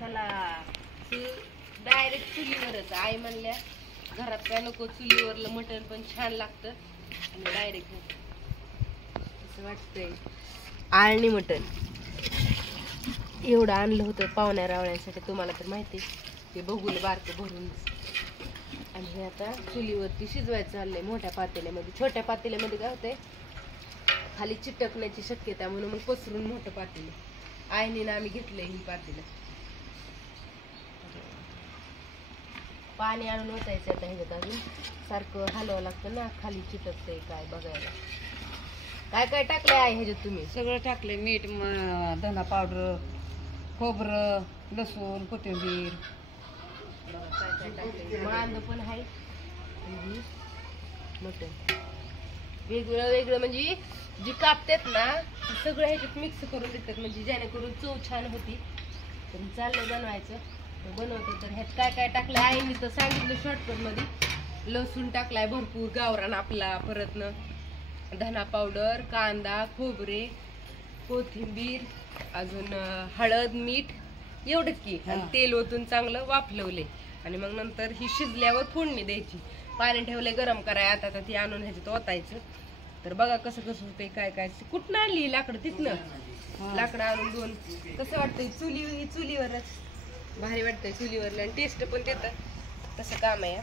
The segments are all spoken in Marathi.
चला डायरेक्ट चुलीवरच. आई म्हणल्या घरात काय नको, चुलीवरलं मटण पण छान लागतं आणि डायरेक्ट असं वाटतंय. आळणी मटण एवढं आणलं होतं पाहुण्या रावळ्यांसाठी, तुम्हाला तर माहिती ते बघून बारकं भरून. आणि हे आता चुलीवरती शिजवायचं चाललंय मोठ्या पातेल्यामध्ये. छोट्या पातेल्यामध्ये काय होतंय खाली चिटकण्याची शक्यता, म्हणून मग पसरून मोठं पातेलं आईने आम्ही घेतलंय. ही पातेलं पाणी आणून ओतायचं आता ह्याच्यात. अजून सारखं हलवावं लागतं ना, खाली चिटकतंय काय बघायला. काय काय टाकलंय आहे ह्याच्यात तुम्ही? सगळं टाकलंय. मीठ, धना पावडर, खोबरं, लसूण, कोथिंबीर. काय काय टाकलंय. वांग पण आहे. मटण वेगवेगळं वेगळं म्हणजे जी कापतात ना सगळं ह्याच्यात मिक्स करून देतात, म्हणजे जेणेकरून चव छान होती. तर चाललं बनवायचं. बनवतो तर ह्यात काय काय टाकलंय आईने तर सांगितलं शॉर्टकट मध्ये. लसूण टाकलाय भरपूर गावरान आपला, परतन धना पावडर, कांदा, खोबरे, कोथिंबीर, अजून हळद, मीठ एवढंच की. आणि तेल ओतून चांगलं वाफलवले आणि मग नंतर ही शिजल्यावर फोडणी द्यायची. पाणी ठेवलंय गरम कराय. आता ती आणून ह्याच्यात ओतायचं. तर बघा कसं कसं होतंय. काय काय कुठनं आणली लाकडं? तिथनं लाकडं आणून दोन. कसं वाटतंय चुलीवरच भारी वाटतंय चुलीवरलं, आणि टेस्ट पण देतं. तसं काम आहे.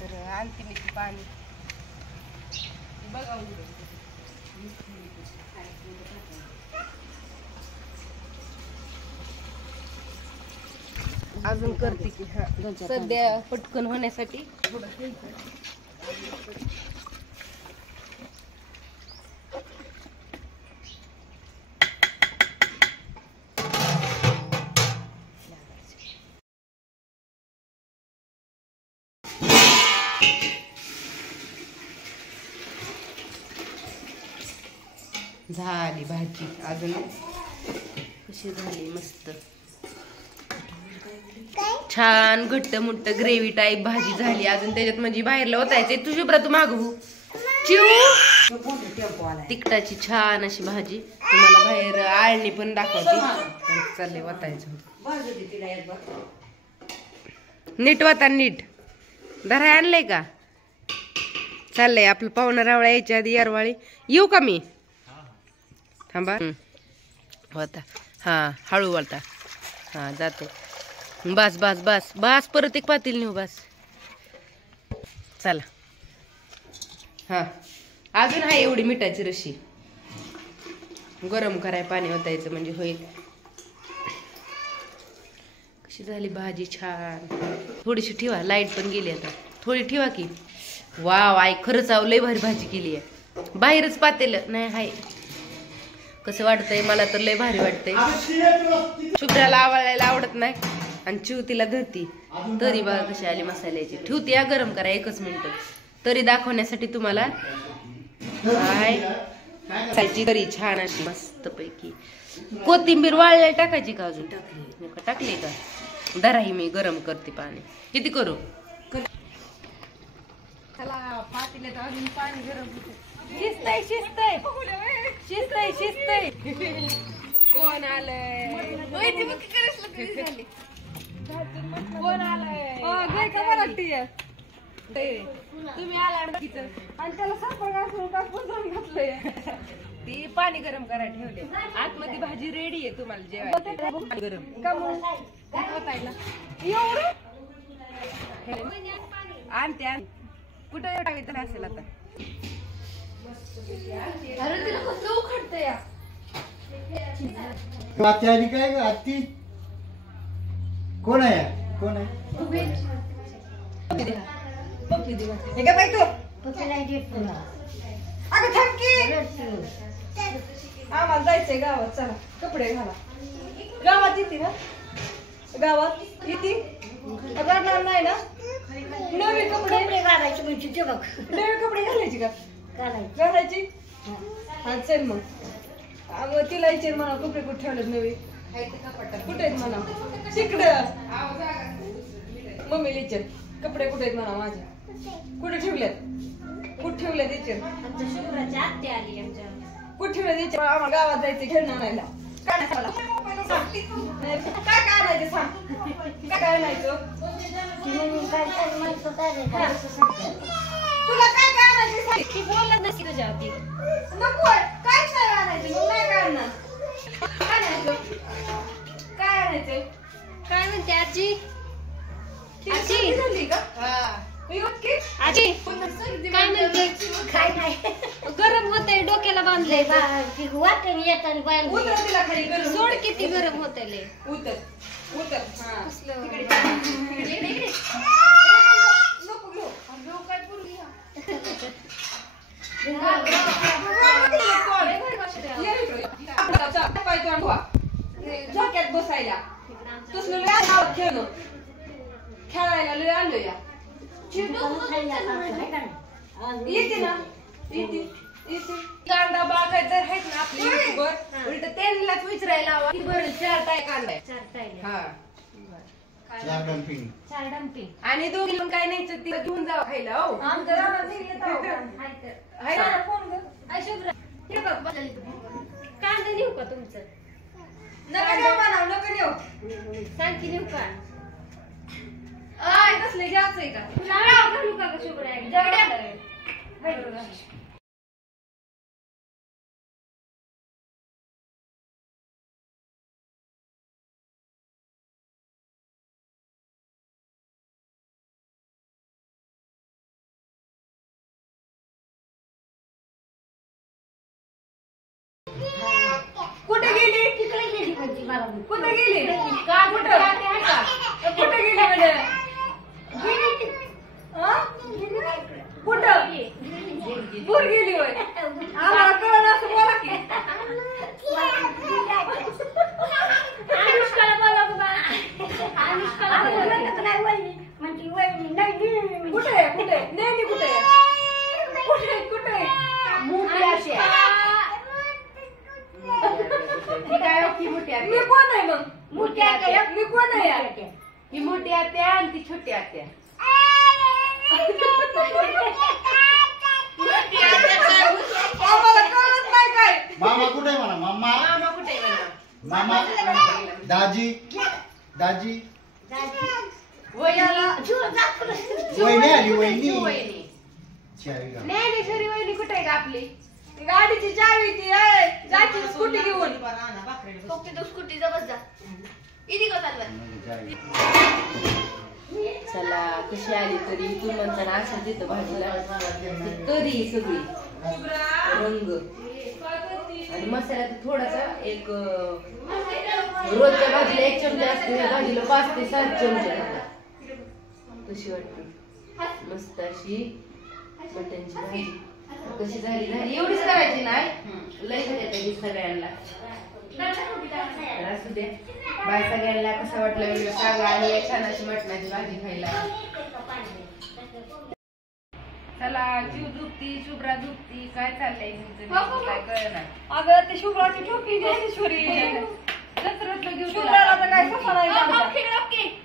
तर आणते मी ती पाणी बघा. अजून करते की सध्या पटकन होण्यासाठी थोडं. झाली भाजी. अजून कशी झाली मस्त छान घट्ट मुट्ट ग्रेव्ही टाईप भाजी झाली. अजून त्याच्यात म्हणजे बाहेरला होतायचे तुझी तू मागवू चिऊ तिखटाची छान अशी भाजी. तुम्हाला बाहेर आळणी पण दाखवते. चालले वतायचं. नीट वाता नीट. धरा आणलंय का? चाललंय आपलं पाहुणा रावळा यायच्या आधी यारवाळी. येऊ का मी? थांबा होता. हा हळू वळता. हा जाते. बस बस बस बस. परत एक पातील नेऊ. बस चला. हा अजून आहे एवढी मिठाची रशी. गरम कराय पाणी ओतायचं म्हणजे होईल. कशी झाली भाजी छान. थोडीशी ठेवा. लाईट पण गेली आता. थोडी ठेवा की. वाव आई खरंच लय भारी भाजी केली आहे. बाहेरच पातेलं नाही हाय. कसं वाटतंय मला तर लय भारी वाटतंय. शुभ्राला आवडायला आवडत नाही आणि चिव तिला धरती. तरी बघा कशी आली मसाल्याची. ठेवते या गरम करा 1 मिनिट. तरी दाखवण्यासाठी तुम्हाला. काय तरी छान अशी मस्त पैकी. कोथिंबीर वाळलेली टाकायची का? अजून टाकली का? धरा ही मी गरम करते पाणी. किती करू? अजून पाणी गरम होते. शिजतय शिजतय शिजतय शिजतय. कोण आलंय? कोण आलंय? तुम्ही आला आणि त्याला घातलंय. ती पाणी गरम करायला ठेवले. आतमध्ये भाजी रेडी आहे तुम्हाला जेवायला. गरम आणते. कुठं टाकायचं असेल आता. अरे तिला कसं उखडतंय या. काय आत्ती कोण आहे? कोण आहे? आम्हाला जायचंय गावात. चला कपडे घाला. गावात येते ना? गावात येते राहणार नाही ना? नवे कपडे घालायचे म्हणजे ते बघ. नवे कपडे घालायचे का? घालायची. हा चल मग. मग तिला विचार म्हणा कपडे कुठे ठेवलेत नवे. कुठे आहेत म्हणा? तिकडं मम्मीला विचार कपडे कुठे आहेत म्हणा माझ्या. कुठे ठेवल्यात? कुठे ठेवल्यात विचार. कुठे ठेवल्यात विचार. आम्हाला गावात जायचं खेळणं आणायला. काय काय काय आणायचं सांग. काय आणायचं तुला काय काय आणायचं सांग. ती बोलत नसती तुझ्यावरती. नको काय काय आणायचं मग नाही काय आणणार. काय आणायचं काय आणायचं काय म्हणते आजी? ती आजी. सर्दी झाली का हा. ओके आजी काय म्हणते? काय नाही गरम होतंय, डोक्याला बांधलंय. वाटण येताना बाहेर उतर तिला खाली गरम सोड किती गरम होतंय लय. उतर उतर हा कसलं? तिकडे नको घेऊ अगं काय पोरगी झोक्यात बसायला तसलं लय आवडतं खेळणं खेळायला लय आलो या येते ना येते येते कांदा बागायत जर आहेत ना आपले युट्यूबर उलट त्यांनाच विचारायला हवा की बरं 4 टाय कांदा आहे. 4 टाइम. हा 4 डम्पिंग 4 डम्पिंग. आणि दोघी पण काय नाही तर तिला घेऊन जावं खायला हो आमच्या रानात निघले आहे ना फोन कर आय शुभ्रा, हे बघ बदलली तू. कांदा नेऊ का तुमचं? नका देऊ म्हणाव नका देऊ सांग की नेऊ का? आय कसले जायचं आहे का तुला नाव घालू का गं शुभ्रा? जगड्या. कुठे गेली तिकडे गेली म्हणजे मला कुठे गेली का कुठं राहते आहे का? कुठे गेली म्हणजे हा? कुठं दूर गेली होय आम्हाला कळलं असं बोला की अनुष्काला बोला गं बा. अनुष्काला बोला. नाही वहिनी म्हणजे वहिनी नाही दिली कुठे आहे कुठे आहे? नेहमी कुठे आहे कुठे आहे? कुठे आहे? मोठी अशी आहे. ही काय हो, ही मोठी मी आत्या. कोण आहे मग मोठी आत्या. मी कोण आहे यार? ही मोठी आत्या आणि ती छोटी आत्या. आम्हाला कळत नाही काय मामा कुठे आहे म्हणा मामा मामा कुठे आहे म्हणा? मामा दाजी दाजी वहिनी. वहिनी आली वहिनी वहिनी. चावी घाल. ज्ञानेश्वरी वहिनी कुठे आहे का आपली? गाडीची चावी ती आहे जायची स्कूटी घेऊन फक्त तू स्कूटीचा बस जा. इथे का चालवायचं? म्हणजे चावी. चला कशी आली तरी तू म्हणताना असं देतो भाजीला कधी सगळी रंग आणि मसाल्यात थोडासा एक रोजच्या भाजीला 1 चमचा असते या भाजीला 5 ते 7 चमचे घाला. कशी वाटते मस्त अशी मटणची भाजी. कशी झाली एवढीच करायची नाही लय झाली सगळ्यांना. तर असू दे बाय सगळ्यांना. कसा वाटला व्हिडिओ सांगा आणि छान अशी मटणाची भाजी खायला. चला जीव दुखती शुभ्रा दुखती काय चाललंय तुमचं काय कळणार. अगं ते शुभ्राची टोपी ज्ञानेश्वरी जत्रेतलं घेऊन शुभ्राला तर काय कसा नाही आमचा.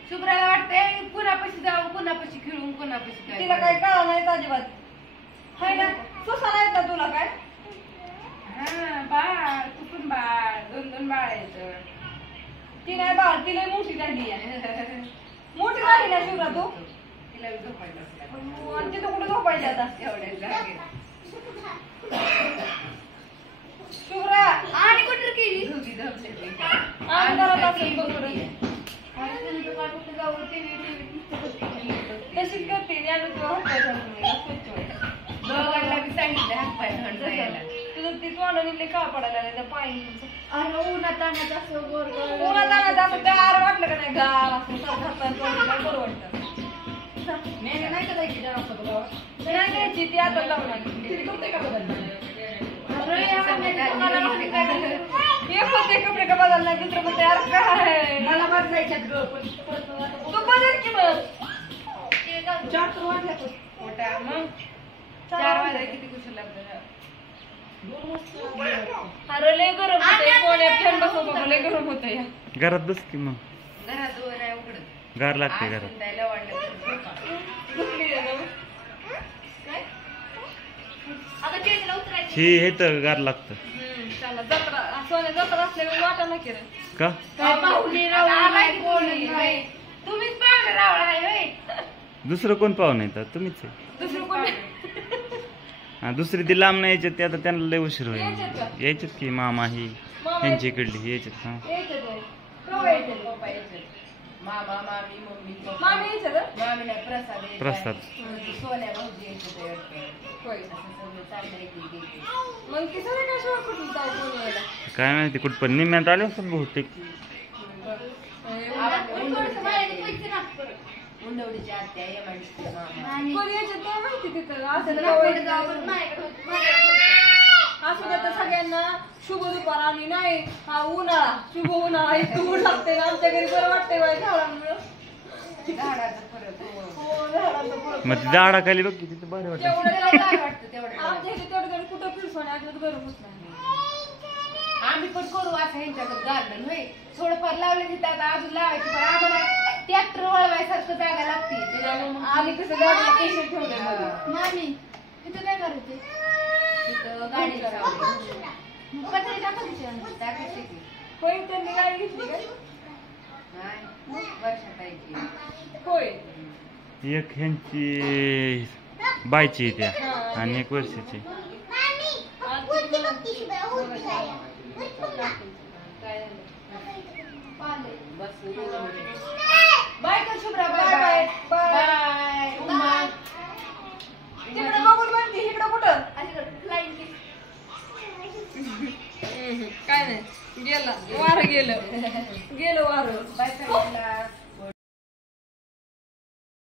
शुभ्राला वाटतंय कुणापाशी जाऊ कुणापाशी खेळून कुणापाशी काय तिला काय कळलं नाही अजिबात हाय ना सुसा नाही का तुला काय हा बाळ तू पण बाळ 2 बाळ आहेत. ती नाही बाळ तिला मोठी झाली आहे मोठी झाली ना शुभ्रा तू तिला झोपायला आणि तिथं कुठे झोपायची आता एवढ्या जागेत. शुभ्रा आणि कुठे केली दोघी धपले आणि घरात असेल बघ बरं. तशीच करते ज्ञानू तुला हातपाय धरून दोघांना बी सांगितलं हातपाय धुवून जायला. तुझं ती तोंडाने का पडायला लागलं त्या पायी अरे उन्हात आणत असं गोर गोर उन्हात आणत असं गार वाटलं का नाही गार असं सारखं हातपाय तोंडाला काय बरं वाटतं नाही का जायची जरा नाही घ्यायची ती आता लावून आली तिने कोणते का बदललं एक होते कपडे का बदलला दुसरं म्हणते यार काय मला बदलायच्यात ग पण तू बदल की मग 4 तर वाजल्या मोठा मग 4 वाजता किती कुशल लागतं. अरे लय गरम होतंय कोण्यात फॅन बसव बघ लय गरम होतंय घरात बस की मग घरात वर आहे उघडत गार लागते घरात. द्यायला वाटलं दुखली आहे ना. आता टेकडीला उतरायचं. हे हे तर गार लागतं चला जत्रा सोन्या जत्रा असल्यामुळे वाटा नाही केलं. का काय पाहुणे रावळे नाही, कोणी नाही. तुम्हीच पाहुणे रावळे आहे होय. दुसरं कोण पाहुणे येतात तुम्हीच आहे. दुसरं कोण हा दुसरी ती लांब नाही यायच्यात ते आता त्यांना लय उशीर यायच्यात का? होईल यायच्यात की मामा ही मामा यांची इकडली यायच्यात हा यायचं काय? केव्हा यायचं? पप्पा यायचे. मामा मामी मम्मी पप्पा. मामी यायचं का? मामीला प्रसाद यायचा. प्रसाद. सोन्या भाऊजी यायचे ते वाटतं. होय. असं सगळं चाललंय की गेली. मग की सगळे काय शिवाय कुठून जाऊ कोण यायला? काय माहिती कुठं पण निम्यात आले असतात बहुतेक उंडवडीची आत्या एमआयडीसी मामा. कोण यायचं ते माहिती तिथं असं असं तर सगळ्यांना शुभ दुपार आणि नाही हा उन्हाळा शुभ उन्हाळा इतकं ऊन लागते ना आमच्या घरी बरं वाटतंय बाई झाडांमुळं. झाडाचं फरक. हो झाडांचं फरक. मग ती झाडाखाली बघ की तिथे भारी वाटत तेवढं त्याला काय वाटतं तेवढं. आमच्या इथे तेवढं कुठं फिरसोने आठवत गरमच नाही. आम्ही पण करू असं ह्यांच्याकडे गार्डन होय. थोडंफार लावलं तिथं आता अजून लावायची पण आम्हाला ट्रॅक्टर वळवायसारखं जागा लागते त्याच्यामुळे मग आम्ही कसं गाडीला पेशंट ठेवले मामी तिथं काय करायचे तिथं गाडी लावली. कचरे टाकायचे की होय त्यांनी गाडी घेतली काय नाही वर्षात यायची. होय एक ह्यांची बायची आहे त्या आणि एक वर्षाची बाय कर Shubhra. Bye bye bye bye bye. तिकडे बघून म्हणते इकडं कुठं काय नाही गेलं वारं गेलं वारं बाय सगळ्यांना.